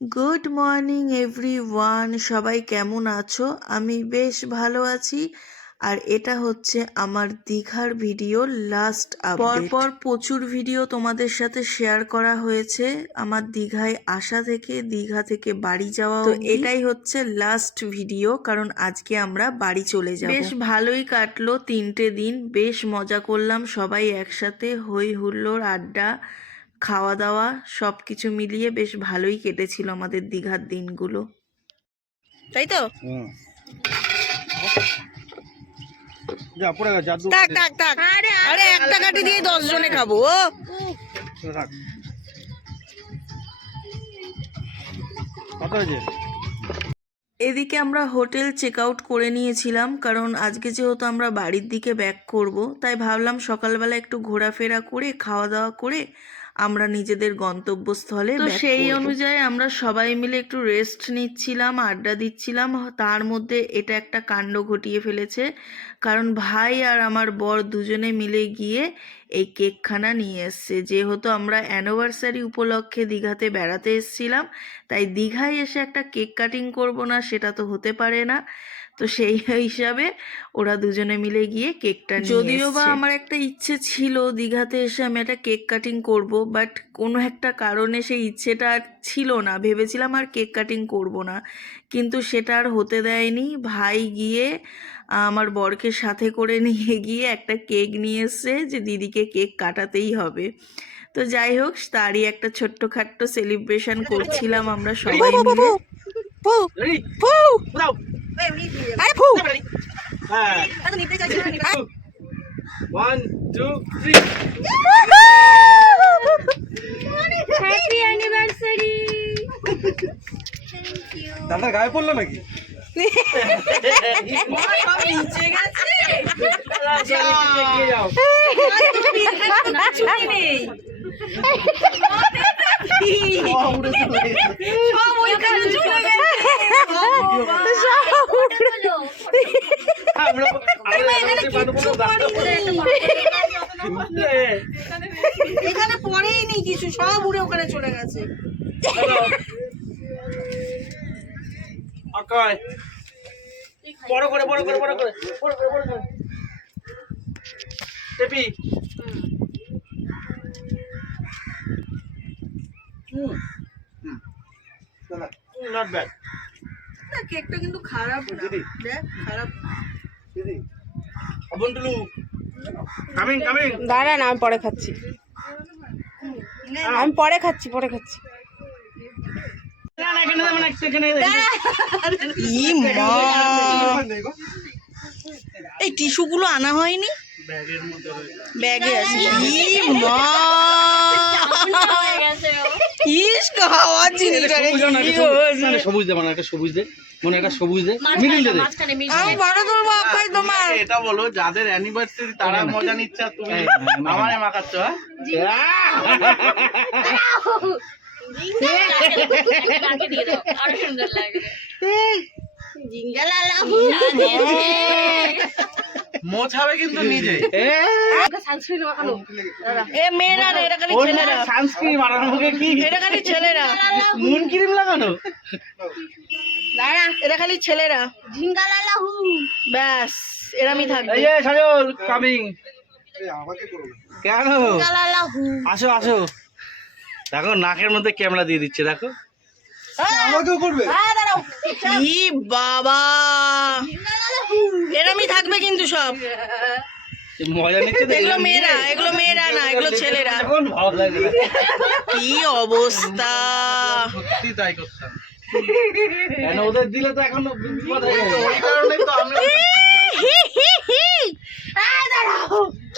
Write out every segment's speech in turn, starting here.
Good morning everyone, সবাই কেমন আছো? আমি বেশ ভালো আছি। আর এটা হচ্ছে আমার দীঘার ভিডিও লাস্ট আপডেট। পরপর প্রচুর ভিডিও তোমাদের সাথে শেয়ার করা হয়েছে আমার দীঘায় আসা থেকে, দীঘা থেকে বাড়ি যাওয়া। তো এটাই হচ্ছে লাস্ট ভিডিও, কারণ আজকে আমরা বাড়ি চলে যাব। বেশ ভালোই কাটলো 3টে দিন, বেশ মজা করলাম সবাই একসাথে, হই হুল্লোড়, আড্ডা, খাওয়া দাওয়া সব কিছু মিলিয়ে বেশ ভালোই কেটেছিল আমাদের দীঘার দিনগুলো, তাই তো? আরে একটা কাঠি দিয়ে 10 জনে খাবো। এদিকে আমরা হোটেল চেক আউট করে নিয়েছিলাম, কারণ আজকে যেহেতু আমরা বাড়ির দিকে ব্যাক করব, তাই ভাবলাম সকালবেলা একটু ঘোরাফেরা করে খাওয়া দাওয়া করে আমরা নিজেদের গন্তব্যস্থলে তো সেই অনুযায়ী আমরা সবাই মিলে একটু রেস্ট নিচ্ছিলাম, আড্ডা দিচ্ছিলাম। তার মধ্যে এটা একটা কাণ্ড ঘটিয়ে ফেলেছে, কারণ ভাই আর আমার বর দুজনে মিলে গিয়ে এই কেকখানা নিয়ে এসছে। যেহেতু আমরা অ্যানিভার্সারি উপলক্ষে দীঘাতে বেড়াতে এসেছিলাম, তাই দীঘায় এসে একটা কেক কাটিং করব না সেটা তো হতে পারে না। তো সেই হিসাবে ওরা দুজনে মিলে গিয়ে কেকটা নিয়ে এসেছে। যদিও বা আমার একটা ইচ্ছে ছিল দীঘাতে এসে আমি একটা কেক কাটিং করব, বাট কোনো একটা কারণে সেই ইচ্ছেটা আর ছিল না। ভেবেছিলাম আর কেক কাটিং করব না, কিন্তু সেটা আর হতে দেয়নি। ভাই গিয়ে আমার বরকে সাথে করে নিয়ে গিয়ে একটা কেক নিয়ে এসছে যে দিদিকে কেক কাটাতেই হবে। তো যাই হোক, তারই একটা ছোট্টখাট্ট সেলিব্রেশন করছিলাম আমরা সবাই মিলে। দাদা গায়ে পড়লো নাকি? এখানে পড়েই নি কিছু, সব উড়ে ওখানে চলে গেছে। বড় করে বড় করে বড় করে বড় করে বড় করে টেপি। Not bad. না, কেকটা কিন্তু খারাপ না। দেখ, খারাপ দিদি অবন্টুলু কামিং কামিং। দাঁড়া না, আমি পরে খাচ্ছি, আমি পরে খাচ্ছি, পরে খাচ্ছি। এই টিস্যুগুলো আনা হয়নি, ব্যাগে আছে। সবুজ দে, মানে একটা সবুজ দে, মনে একটা সবুজ দে, মিডিল দে। এটা বলো যাদের অ্যানিভার্সারি তারা মজা নিচ্ছে, আর তুমি আমারে মাখাচ্ছ। মোছাবে কিন্তু নিজে। সানস্ক্রিন মারানো, মুখে কি এটা খালি ছেলেরা, মুন ক্রিম লাগানো। এটা খালি ছেলেরা। ব্যাস এরামই থাকবে। এই যে সাজল কামিং। কেন? আসো আসো। দেখো নাকের মধ্যে ক্যামেরা দিয়ে দিচ্ছে, দেখো। আমাকেও করবে? কি বাবা, এরামই থাকবে কিন্তু সব। মজা নিচ্ছে। এগুলো মেয়েরা, এগুলো মেয়েরা না, এগুলো ছেলেরা। ভালো লাগে। কি অবস্থা! সত্যি তাই করতাম। কেন ওদের দিলে তো এখন বিপদ হয়ে যাবে। ওই কারণেই তো আমি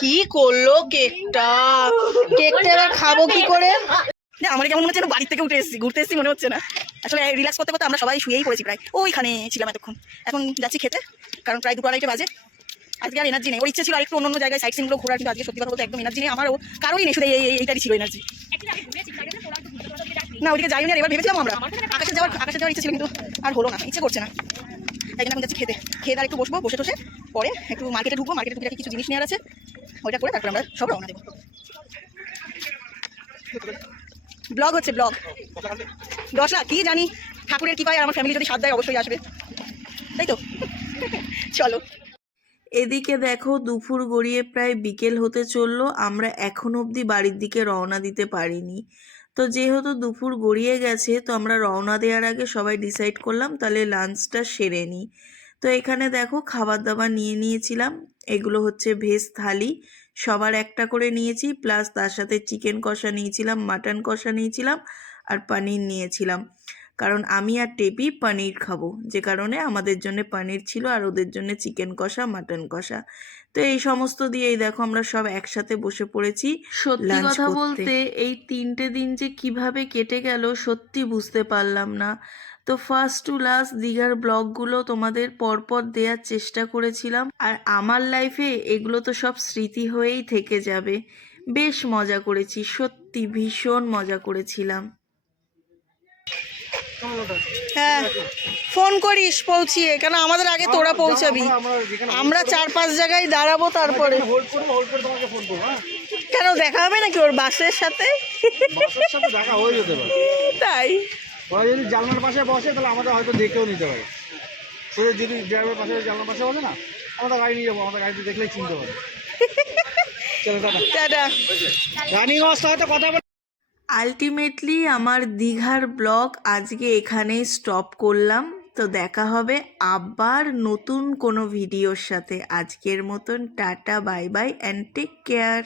কি করলো কেকটা? কেকটা এবার খাবো কি করে? আমার কেমন মনে হচ্ছে বাড়ি থেকে উঠে এসেছি, ঘুরতে এসেছি মনে হচ্ছে না। আসলে রিল্যাক্স করতে করতে আমরা সবাই শুয়েই পড়েছি, প্রায় ওইখানে ছিলাম এতক্ষণ। এখন যাচ্ছি খেতে, কারণ প্রায় 2-2:30 বাজে। আজকে আর এনার্জি নেই। ওর ইচ্ছে ছিল আরেকটু অন্য জায়গায় সাইট সিনগুলো ঘোরার, কিন্তু আজকে সত্যি কথা বলতে একদম এনার্জি নেই আমারও, কারোই নেই, শুধু এইটারই ছিল এনার্জি। না ওইদিকে যাই না, এবার ভেবেছিলাম আমরা আকাশে যাওয়ার ইচ্ছে ছিল, কিন্তু আর হলো না, ইচ্ছে করছে না। তাই জন্য এখন যাচ্ছি খেতে, খেয়ে আর একটু বসবো, বসে টসে পরে একটু মার্কেটে ঢুকবো, মার্কেটে ঢুকে কিছু জিনিস নেওয়ার আছে, ওইটা করে তারপরে আমরা সব রওনা দেবো। ব্লগ হচ্ছে ব্লগ 10 লাখ কি জানি, ঠাকুরের কৃপায় আর আমার ফ্যামিলি যদি সাথ দেয় অবশ্যই আসবে, তাই তো? চলো। এদিকে দেখো দুপুর গড়িয়ে প্রায় বিকেল হতে চললো, আমরা এখন অবধি বাড়ির দিকে রওনা দিতে পারিনি। তো যেহেতু দুপুর গড়িয়ে গেছে, তো আমরা রওনা দেওয়ার আগে সবাই ডিসাইড করলাম তাহলে লাঞ্চটা সেরে নিই। তো এখানে দেখো খাবার দাবার নিয়ে নিয়েছিলাম, এগুলো হচ্ছে ভেজ থালি, সবার একটা করে নিয়েছি, প্লাস তার সাথে চিকেন কষা নিয়েছিলাম, মাটন কষা নিয়েছিলাম আর পনির নিয়েছিলাম, কারণ আমি আর টেপি পনির খাবো, যে কারণে আমাদের জন্য পনির ছিল আর ওদের জন্য চিকেন কষা মাটন কষা। তো এই সমস্ত দিয়েই দেখো আমরা সব একসাথে বসে পড়েছি। সত্যি লাঞ্চ কথা করতে। বলতে এই 3টে দিন যে কিভাবে কেটে গেল সত্যি বুঝতে পারলাম না। তো ফার্স্ট টু লাস্ট দীঘার ব্লগগুলো তোমাদের পরপর দেওয়ার চেষ্টা করেছিলাম, আর আমার লাইফে এগুলো তো সব স্মৃতি হয়েই থেকে যাবে। বেশ মজা করেছি, সত্যি ভীষণ মজা করেছিলাম। হ্যাঁ, ফোন করিস পৌঁছিয়ে, কেন আমাদের আগে তোরা পৌঁছাবি। আমরা 4-5 জায়গায় দাঁড়াবো, তারপরে হোল্ড করে তোমাকে ফোন করবো। হ্যাঁ, কেন দেখা হবে নাকি ওর বাসের সাথে? বাসের সাথে দেখা হয়ে যেতে পারে। তাই ওরা যদি জানলার পাশে বসে তাহলে আমাদের হয়তো দেখেও নিতে পারে। সে যদি ড্রাইভার পাশে জানলার পাশে বসে না, আমরা গাড়ি নিয়ে যাবো, আমাদের গাড়িতে দেখলেই চিনতে পারে। চলো টাটা। টাটা। রানিং অবস্থা হয়তো কথা বলে। আলটিমেটলি আমার দীঘার ব্লগ আজকে এখানেই স্টপ করলাম। তো দেখা হবে আবার নতুন কোনো ভিডিওর সাথে। আজকের মতন tata, bye bye and take care.